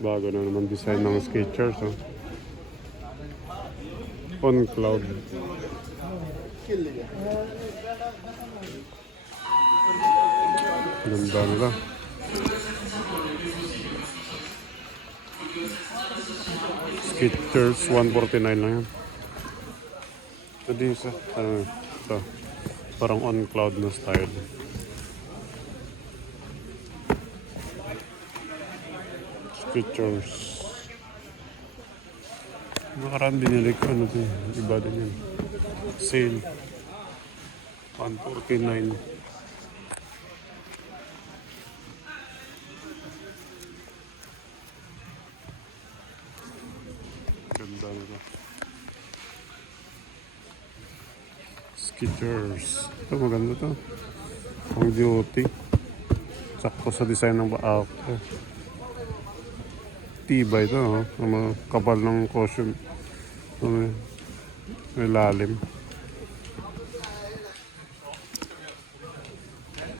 Bago na naman design ng Skechers. Oh. On Cloud. Ganda nila. Skechers, 149 lang yan. Ito din isa. Ito. Parang On Cloud na style. Skechers. Nakaraan binili ko. Ano din? Iba din yan. Sale. 149. Ganda nila. Skechers. Ito maganda to. Pang duty. Sakto sa design ng baak. Tibay ito. Oh. Ang mga kapal ng cushion. May lalim.